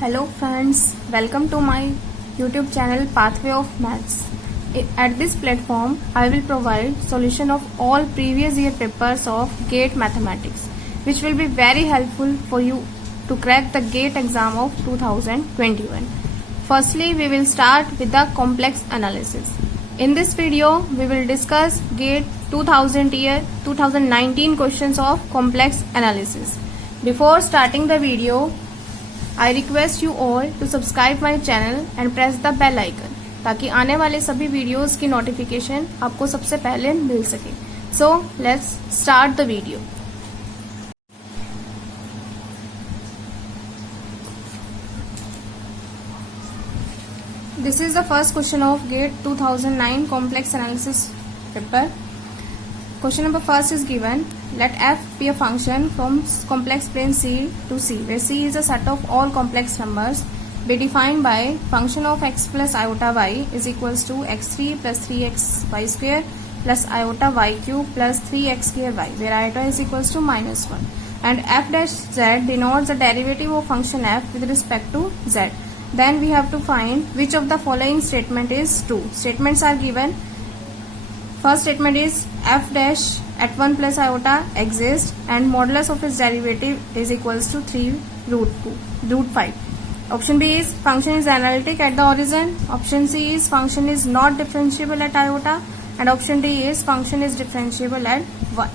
Hello friends, welcome to my YouTube channel Pathway of Maths. At this platform, I will provide solution of all previous year papers of GATE Mathematics, which will be very helpful for you to crack the GATE exam of 2021. Firstly, we will start with the complex analysis. In this video, we will discuss GATE 2019 questions of complex analysis. Before starting the video, I request you all to subscribe my channel and press the bell icon ताकि आने वाले सभी videos की notification आपको सबसे पहले मिल सके. So let's start the video. This is the first question of GATE 2009 complex analysis paper. Question number first is given. Let f be a function from complex plane C to C, where C is a set of all complex numbers, be defined by function of x plus iota y is equals to x3 plus 3x y square plus iota y cube plus 3x square y, where iota is equals to -1. And f dash z denotes the derivative of function f with respect to z. Then we have to find which of the following statement is true. Statements are given. First statement is f dash at 1 plus iota exists and modulus of its derivative is equals to 3 root 5. Option B is function is analytic at the origin. Option C is function is not differentiable at iota. And option D is function is differentiable at 1.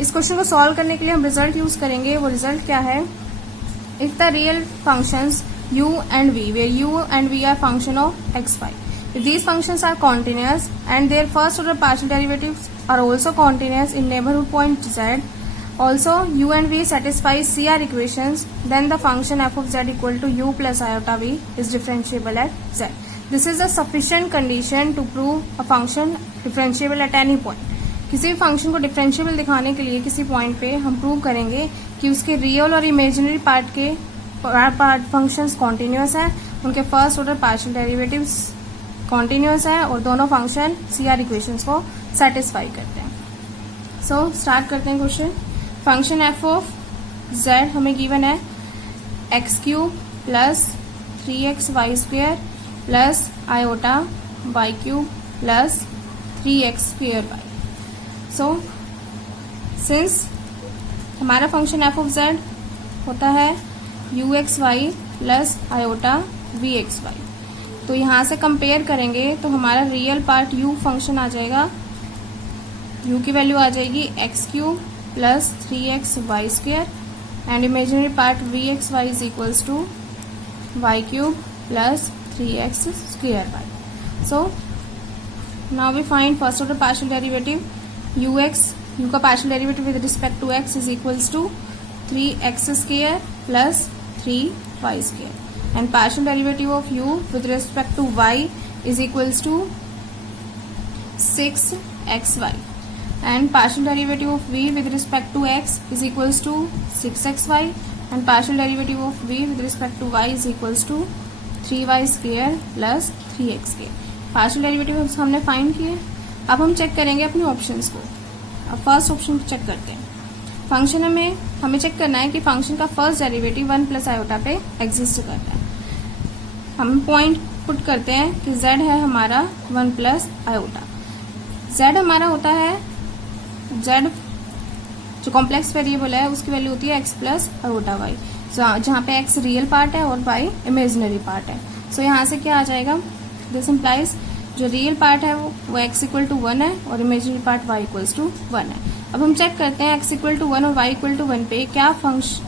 इस question को solve करने के लिए हम result use करेंगे. वो result क्या है? If the real functions u and v, where u and v are function of x, y. If these functions are continuous and their first order partial derivatives are also continuous in neighborhood point z, also u and v satisfy CR equations, then the function f of z equal to u plus iota v is differentiable at z. This is a sufficient condition to prove a function differentiable at any point. किसी भी function को differentiable दिखाने के लिए किसी point पे हम prove करेंगे कि उसके रियल और इमेजिनरी पार्ट के फंक्शंस कॉन्टिन्यूस है, उनके first order partial derivatives continuous है और दोनों फंक्शन सीआर इक्वेशंस को सेटिस्फाई करते हैं. सो स्टार्ट करते हैं question. Function f of z हमें गिवन है x cube plus 3x y square plus iota y cube plus 3x square y. So since हमारा फंक्शन एफ ऑफ जेड होता है u x y plus iota v x y, तो यहाँ से compare करेंगे तो हमारा रियल पार्ट u फंक्शन आ जाएगा, u की वैल्यू आ जाएगी x cube plus 3x y square and imaginary part v x y is equals to y cube plus 3x square y. So now we find first order partial derivative u का partial derivative with respect to x is equals to 3x square plus 3y square. And partial derivative of u with respect to y is equals to 6xy, and partial derivative of v with respect to x is equals to 6xy, and partial derivative of v with respect to y is equals to 3y square plus 3x square. partial derivative हमने find किए. अब हम check करेंगे अपने options को. अब first option check करते हैं. फंक्शन हमें चेक करना है कि फंक्शन का फर्स्ट डेरिवेटिव 1 प्लस आयोटा पे एग्जिस्ट करता है. हम पॉइंट पुट करते हैं कि z है हमारा 1 प्लस आयोटा. z हमारा होता है, z जो कॉम्प्लेक्स वेरिएबल है उसकी वैल्यू होती है x प्लस आयोटा y, जहाँ पे x रियल पार्ट है और y इमेजिनरी पार्ट है. सो यहाँ से क्या आ जाएगा? दिस इम्प्लाइज जो रियल पार्ट है वो x इक्वल टू 1 है और imaginary part y equals to 1 है. अब हम चेक करते हैं x इक्वल टू 1 और y इक्वल टू 1 पे क्या function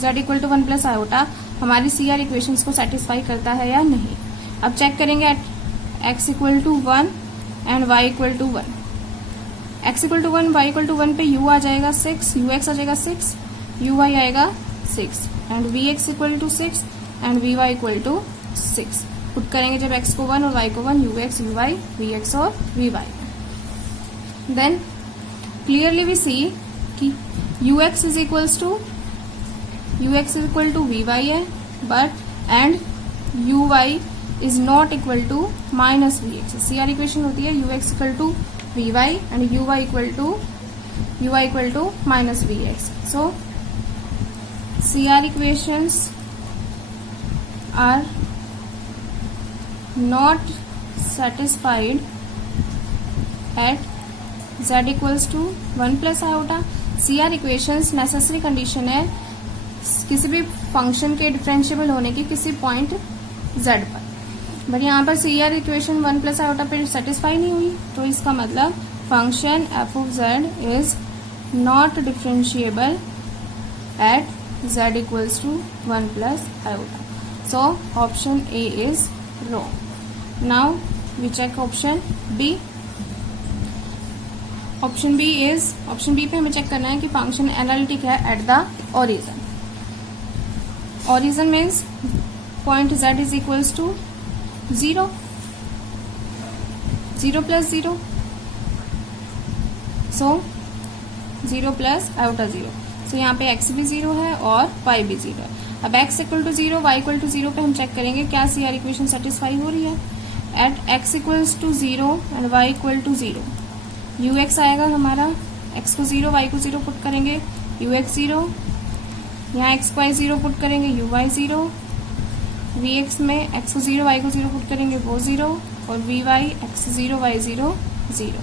z equal to 1 plus iota हमारी CR इक्वेशंस को सेटिस्फाई करता है या नहीं. अब चेक करेंगे at x equal to 1 and y equal to 1. x equal to 1 y equal to 1 पे u आ जाएगा 6, ux आ जाएगा 6, uy आएगा 6 and vx equal to 6 and vy equal to 6. Put करेंगे जब x को 1 और y को 1, ux uy vx और vy. Then clearly we see कि ux is equals to vy है, but and uy is not equal to minus vx. CR equation होती है ux equal to vy and uy equal to minus vx. So CR equations are not satisfied at z equals to 1 plus iota. CR equations necessary condition है किसी भी function के differentiable होने की किसी point z पर, बट यहाँ पर CR इक्वेशन 1 प्लस आयोटा पे सेटिस्फाई नहीं हुई, तो इसका मतलब function f of z is not differentiable at z equals to 1 plus iota. So option A is wrong. Now we check option B. Option B पे हमें चेक करना है कि फंक्शन एनालिटिक है at the origin. Origin means point z is equals to 0 plus 0, so 0 plus iota 0. So यहाँ पे x भी 0 है और y भी 0 है. अब x equal to 0, y equal to 0 पे हम चेक करेंगे क्या CR इक्वेशन सेटिस्फाई हो रही है. At x equals to 0 and y equal to 0, ux आएगा हमारा, x को 0 y को 0 पुट करेंगे, ux 0, यहाँ x को y 0 पुट करेंगे, uy 0, vx में x को 0 y को 0 पुट करेंगे वो 0, और vy x 0 y 0 0.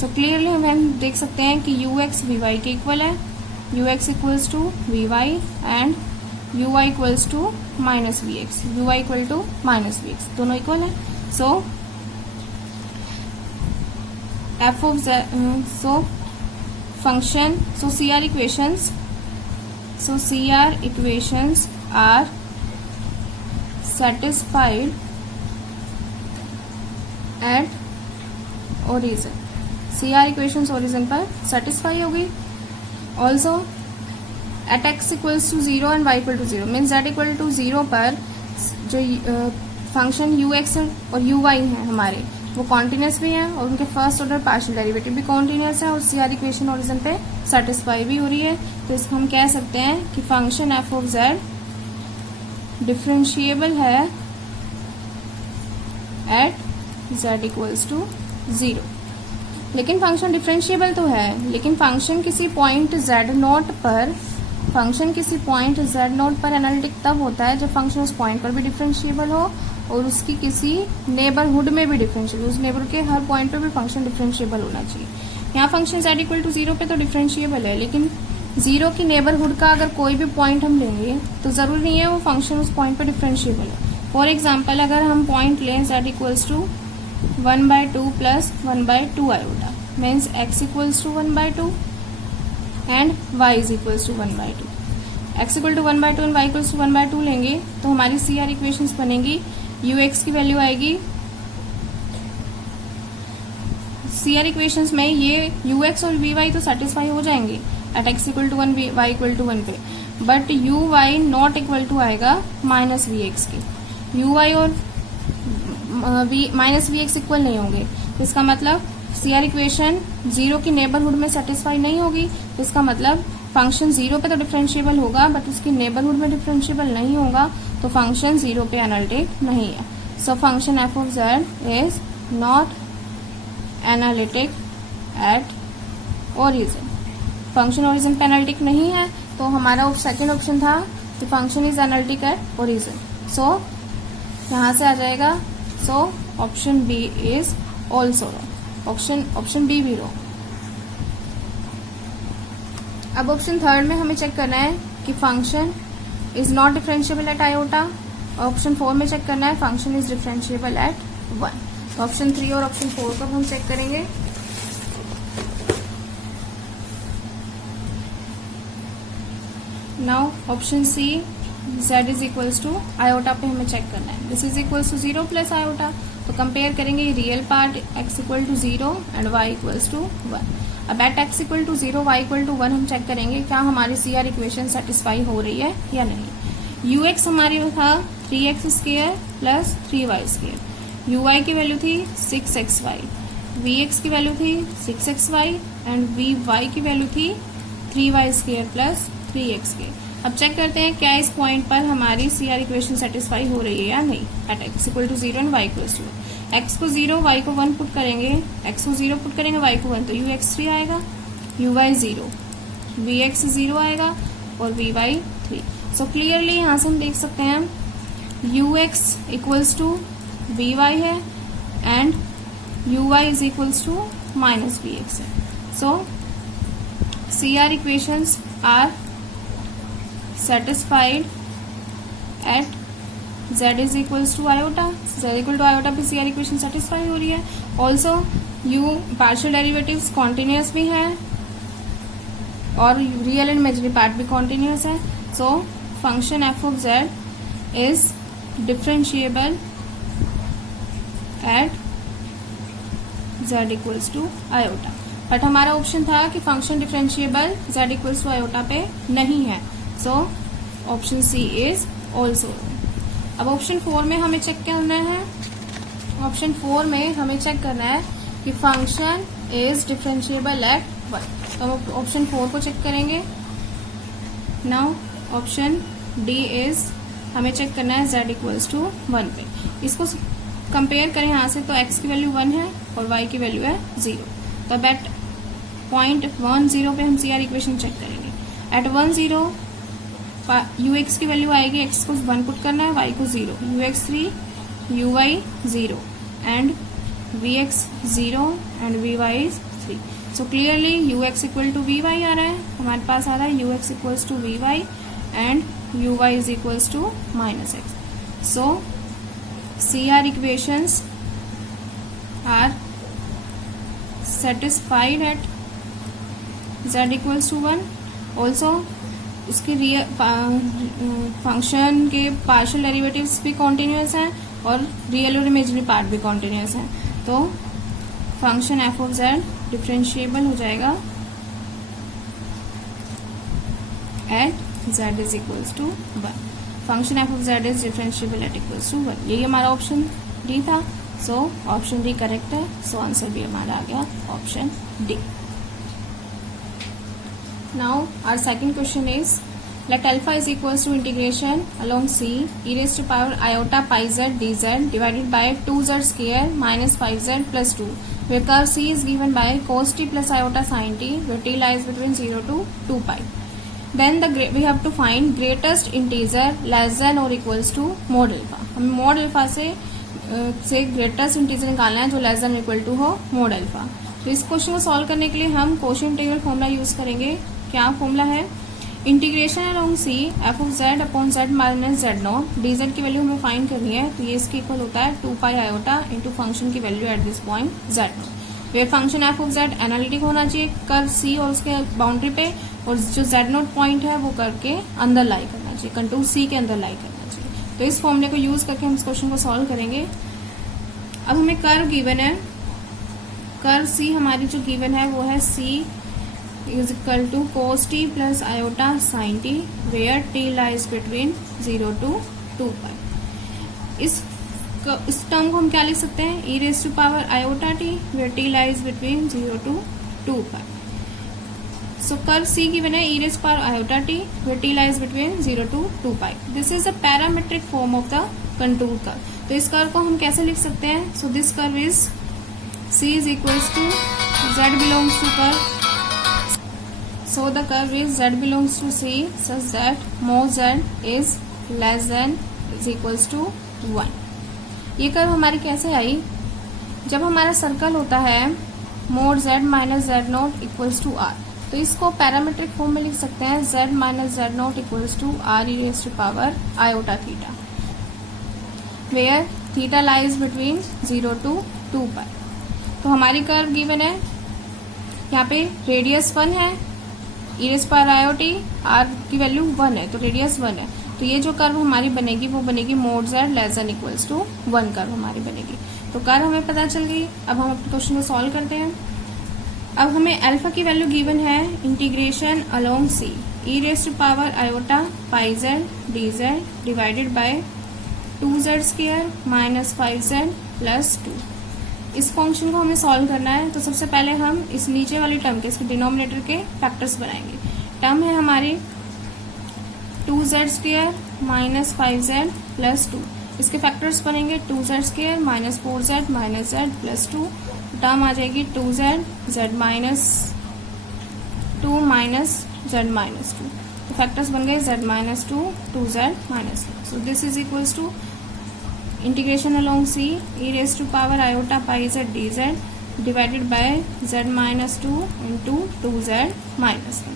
So clearly हम देख सकते हैं कि ux vy के इक्वल है, ux equals to vy and uy equals to minus vx, uy equal to minus vx, दोनों इक्वल है. So f of z, so function, so CR equations are satisfied at origin. CR equations origin पर satisfy होगी. Also at x equals to 0 and y equal to 0 means z equal to 0 पर जो function ux और uy है हमारे वो continuous भी है और उनके फर्स्ट ऑर्डर पार्शियल डेरिवेटिव भी कॉन्टिन्यूस है और CR इक्वेशन ओरिजिन पे सेटिस्फाई भी हो रही है. तो इसको हम कह सकते हैं कि function f of z differentiable है एट z इक्वल्स टू 0. लेकिन फंक्शन डिफरेंशिएबल तो है, लेकिन फंक्शन किसी पॉइंट z नॉट पर एनालिटिक तब होता है जब फंक्शन उस पॉइंट पर भी डिफरेंशिएबल हो और उसकी किसी नेबरहुड में भी डिफरेंशिएबल, उस नेबर के हर पॉइंट पे भी फंक्शन डिफरेंशिएबल होना चाहिए. यहाँ फंक्शन z इक्वल टू 0 पे तो डिफरेंशिएबल है, लेकिन 0 की नेबरहुड का अगर कोई भी पॉइंट हम लेंगे तो जरूरी नहीं है वो फंक्शन उस पॉइंट पे डिफरेंशिएबल है. फॉर एग्जाम्पल अगर हम पॉइंट लें z equals to 1/2 plus 1/2 iota means x equals to 1/2 and y is equals to 1/2. x equal to 1/2 and y equals to 1/2 लेंगे तो हमारी CR इक्वेशंस बनेगी. ux की वैल्यू आएगी, CR इक्वेशंस में ये ux और vy तो सेटिस्फाई हो जाएंगे at x equal to 1 y equal to 1 पे, but uy not equal to आएगा माइनस vx के. uy और माइनस vx इक्वल नहीं होंगे, इसका मतलब CR इक्वेशन 0 की नेबरहुड में सेटिस्फाई नहीं होगी. इसका मतलब फंक्शन 0 पे तो डिफरेंशिएबल होगा बट उसकी नेबरहुड में डिफरेंशिएबल नहीं होगा, तो फंक्शन 0 पे एनालिटिक नहीं है. So function f of z is not analytic at origin. Function origin पे एनालिटिक नहीं है, तो हमारा सेकेंड ऑप्शन था कि function is analytic at origin. So यहाँ से आ जाएगा. So option B is also wrong. Option B भी रॉन्ग. अब ऑप्शन थर्ड में हमें चेक करना है कि function is not differentiable at iota. Option 4 में चेक करना है function is differentiable eight 1. Option 3 और ऑप्शन 4 को हम चेक करेंगे. Now option C z is equals to iota पे हमें चेक करना है. This is equals to 0 plus iota, तो कंपेयर करेंगे real part x equal to 0 and y equals to 1. अब at x equal to 0 y equal to 1 हम check करेंगे क्या हमारी CR इक्वेशन सेटिस्फाई हो रही है या नहीं. ux हमारी था 3x square plus 3y square, uy की वैल्यू थी 6xy, vx की वैल्यू थी 6xy एंड vy की वैल्यू थी 3y square plus 3x square. अब चेक करते हैं क्या इस पॉइंट पर हमारी CR इक्वेशन सेटिस्फाई हो रही है या नहीं. At x equal to 0 and y equal to, x को 0 y को 1 पुट करेंगे, x को 0 पुट करेंगे y को 1, तो ux3 आएगा, uy 0, vx 0 आएगा और vy 3. सो क्लियरली यहाँ से हम देख सकते हैं ux equals to v y है and u y is equals to minus v x है. So C R equations are satisfied at z is equals to iota. z equal to iota पे C R equation satisfy हो रही है. Also u partial derivatives continuous भी है और real and imaginary part भी continuous है. So function f of z is differentiable at z equals to iota. But हमारा ऑप्शन था कि function differentiable z equals to iota पे नहीं है. So option C is also. अब ऑप्शन 4 में हमें चेक करना है. ऑप्शन 4 में हमें चेक करना है कि फंक्शन इज डिफरेंशिएबल एट 1. तो हम ऑप्शन 4 को चेक करेंगे. नाउ ऑप्शन डी इज हमें चेक करना है z इक्वल्स टू 1 पे. इसको कंपेयर करें यहाँ से तो x की वैल्यू 1 है और y की वैल्यू है 0. तो अब एट पॉइंट 1 0 पे हम सी आर इक्वेशन चेक करेंगे. एट 1 0 यू एक्स की वैल्यू आएगी, x को 1 पुट करना है, y को 0, u x 3, u y 0 and v x 0 and v y is 3. So clearly u x equal to v y आ रहा है. हमारे पास आ रहा है u x equals to v y and u y is equals to minus x. So C R equations are satisfied at z equals to 1. Also उसके function के पार्शियल डेरिवेटिव्स भी कॉन्टिन्यूस हैं और रियल और इमेजिनरी पार्ट भी continuous हैं. तो function f of z differentiable हो जाएगा at z is equals to 1. Function f of z is differentiable at equals to 1. यही हमारा ऑप्शन डी था. सो ऑप्शन डी करेक्ट है. सो आंसर भी हमारा आ गया option D. Now our second question is let alpha is equals to integration along C e raised to power iota pi z dz divided by 2z square minus 5z plus 2 where curve C is given by cos t plus iota sin t where t lies between 0 to 2 pi. Then we have to find greatest integer less than or equals to mod alpha. हमें mod alpha से greatest integer निकालना है जो less than or equal to हो mod alpha. तो इस question को solve करने के लिए हम कोशिश इंटीग्रल फॉर्मूला यूज करेंगे. क्या फॉर्मूला है? Integration along C f of z upon z minus z naught d z की वैल्यू हमें फाइंड करनी है. तो ये इसके इक्वल होता है 2 पाई आयोटा इंटू फंक्शन की value at this point z naught. Where function f of z analytic होना चाहिए कर्व सी और उसके बाउंड्री पे, और जो जेड नॉट पॉइंट है वो कर्व के अंदर लाई करना चाहिए, कंटूर सी के अंदर लाई करना चाहिए. तो इस फॉर्मूले को यूज करके हम इस क्वेश्चन को सॉल्व करेंगे. अब हमें कर्व गिवन है. कर्व सी हमारी जो गिवन है वो है सी is equal to cos t plus iota sin t where t lies between 0 to 2 pi. इस टर्म को हम क्या लिख सकते हैं? e raised to power iota t where t lies between 0 to 2 pi. So curve C given है e raised to power iota t where t lies between 0 to 2 pi. This is a parametric form of the contour curve. तो इस curve को हम कैसे लिख सकते हैं? So this curve is C is equals to Z belongs to curve. So the curve is Z belongs to C such that mod Z is less than is equals to 1. ये curve हमारी कैसे आई? जब हमारा circle होता है mod Z minus Z naught equals to R, तो इसको parametric form में लिख सकते हैं Z minus Z naught equals to R e raised to power iota theta where theta lies between 0 to 2 pi. तो हमारी कर्व गिवन है. यहाँ पे रेडियस 1 है, e raised to power iota r की वैल्यू 1 है तो रेडियस 1 है. तो ये जो कर्व हमारी बनेगी वो बनेगी mod z less than equals to 1 curve हमारी बनेगी. तो कर्व हमें पता चल गई. अब हम अपने क्वेश्चन को सॉल्व करते हैं. अब हमें अल्फा की वैल्यू गिवन है integration along C e raised to power iota pi z dz divided by 2z square minus 5z plus 2. इस फंक्शन को हमें सॉल्व करना है. तो सबसे पहले हम इस नीचे वाली टर्म के, इसके डिनोमिनेटर के फैक्टर्स बनाएंगे. टर्म है हमारी 2z square minus 5z plus 2. इसके फैक्टर्स बनेंगे 2z square minus 4z minus z plus 2. Term आ जाएगी 2z z minus 2 minus z minus 2. तो फैक्टर्स बन गए z minus two two z minus one. So this is equals to integration along c e raise to power iota pi z d z divided by z minus two into two z minus one.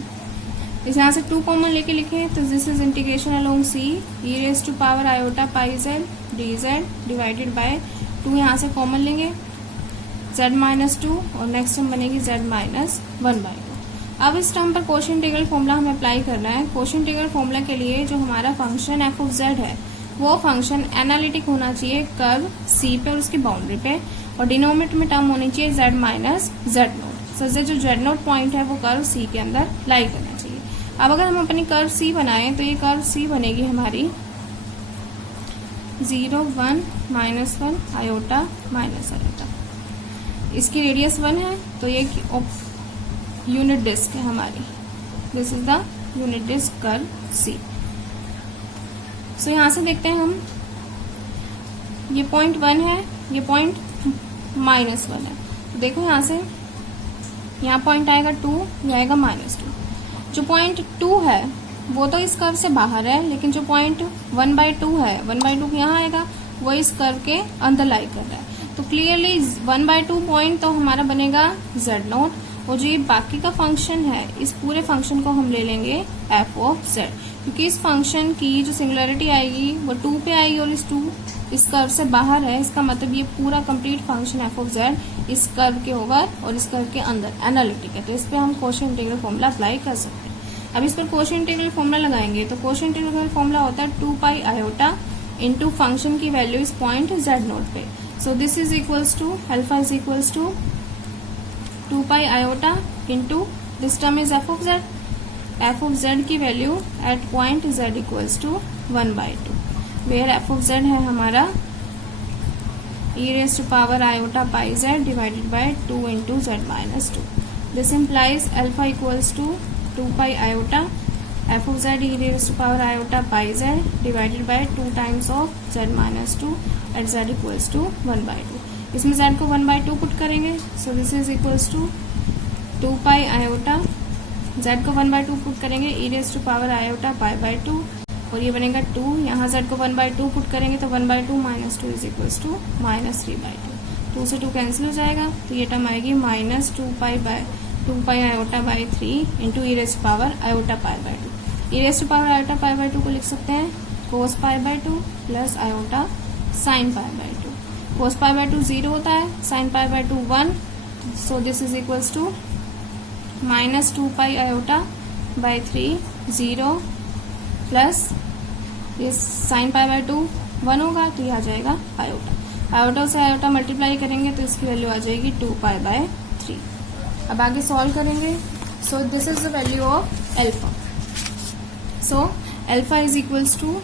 इस यहाँ से 2 common लेके लिखे तो this is integration along c e raise to power iota pi z d z divided by 2 यहाँ से common लेंगे z minus two और नेक्स्ट टर्म बनेगी z minus one by two. अब इस टर्म पर कोशेंट इंटीग्रल फॉर्मूला हमें apply करना है. कोशेंट इंटीग्रल फॉर्मूला के लिए जो हमारा फंक्शन f ऑफ z है वो फंक्शन एनालिटिक होना चाहिए कर्व c पे और उसकी बाउंड्री पे, और डिनोमिनेटर में टर्म होनी चाहिए z माइनस जेड नोट. सो जो जेड नोट पॉइंट है वो कर्व c के अंदर लाई करना चाहिए. अब अगर हम अपनी कर्व c बनाएं तो ये कर्व c बनेगी हमारी 0 1 minus one iota minus iota. इसकी रेडियस 1 है तो ये यूनिट डिस्क है हमारी. This is the unit disc curve c. So यहाँ से देखते हैं हम, ये पॉइंट 1 है, ये पॉइंट माइनस 1 है. तो देखो यहाँ से, यहाँ पॉइंट आएगा 2, ये आएगा माइनस 2. जो पॉइंट 2 है वो तो इस कर्व से बाहर है, लेकिन जो पॉइंट 1/2 है, 1/2 यहाँ आएगा, वो इस कर्व के अंदर लाई कर रहा है. तो क्लियरली 1/2 पॉइंट तो हमारा बनेगा z नोट, और जो ये बाकी का फंक्शन है इस पूरे फंक्शन को हम ले लेंगे f ऑफ z, क्योंकि इस फंक्शन की जो सिंगुलरिटी आएगी वो 2 पे आएगी और इस 2 इस कर्व से बाहर है. इसका मतलब ये पूरा complete function f of z इस कर्व के ओवर और इस कर्व के अंदर एनालिटिक है. तो इस पे हम कोशेंट इंटीग्रल फॉर्मूला अप्लाई कर सकते हैं. अब इस पर कोशेंट इंटीग्रल फॉर्मूला लगाएंगे तो कोशेंट इंटीग्रल फॉर्मूला होता है 2 पाई आयोटा इंटू फंक्शन की वैल्यू इस पॉइंट z नोट पे. So this is equals to alpha is equals to 2 pi iota into this term is f of z. f of z की value at point z equals to 1/2, where f of z है हमारा e raise to power iota pi z divided by 2 into z minus 2. This implies alpha equals to 2 pi iota f of z e raise to power iota pi z divided by 2 times of z minus 2 at z equals to 1/2. इसमें z को 1/2 put करेंगे. So this is equals to 2 pi iota, z को 1/2 put करेंगे e raise to power iota pi by 2, और ये बनेगा 2. यहाँ z को 1/2 पुट करेंगे तो 1/2 minus 2 is equals to minus 3/2. 2 से 2 कैंसिल हो जाएगा तो ये टर्म आएगी minus 2 pi iota by 3 into e raise to power iota pi by 2. E raise to power iota pi by 2 को लिख सकते हैं cos pi by 2 plus iota sine pi by 2. Cos pi by 2 0 होता है, sine pi by 2 1. So this is equals to minus 2 pi iota by 3 0 plus ये sine pi by 2 1 होगा तो ये आ जाएगा आयोटा. आयोटा से आयोटा मल्टीप्लाई करेंगे तो इसकी वैल्यू आ जाएगी 2 पाई बाय 3. अब आगे सॉल्व करेंगे. So this is the value of alpha. So alpha is equals to,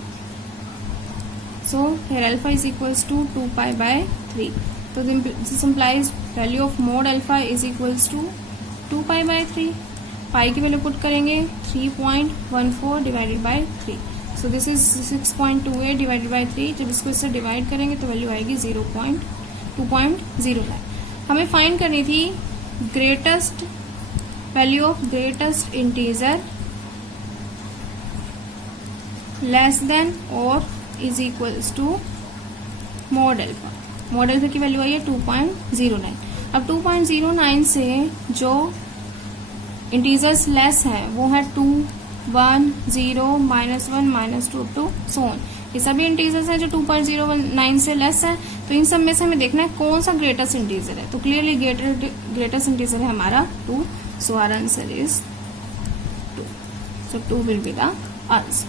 so here alpha is equals to 2 pi by 3. So this implies value of mod alpha is equals to 2 pi by 3. Pi की value put करेंगे 3.14 divided by 3. So this is 6.28 divided by 3. जब इसको इससे divide करेंगे तो value आएगी 2.09. हमें find करनी थी greatest value of greatest integer less than or is equals to mod alpha. Mod alpha की वैल्यू आई है 2.09. अब 2.09 से जो इंटीजर्स लेस हैं वो है 2, 1, 0, -1, -2 टू सो ऑन. ये सभी इंटीजर्स हैं जो 2.09 से लेस है. तो इन सब में से हमें देखना है कौन सा ग्रेटेस्ट इंटीजर है. तो क्लियरली ग्रेटेस्ट इंटीजर है हमारा 2. So our answer is 2. So 2 will be the answer.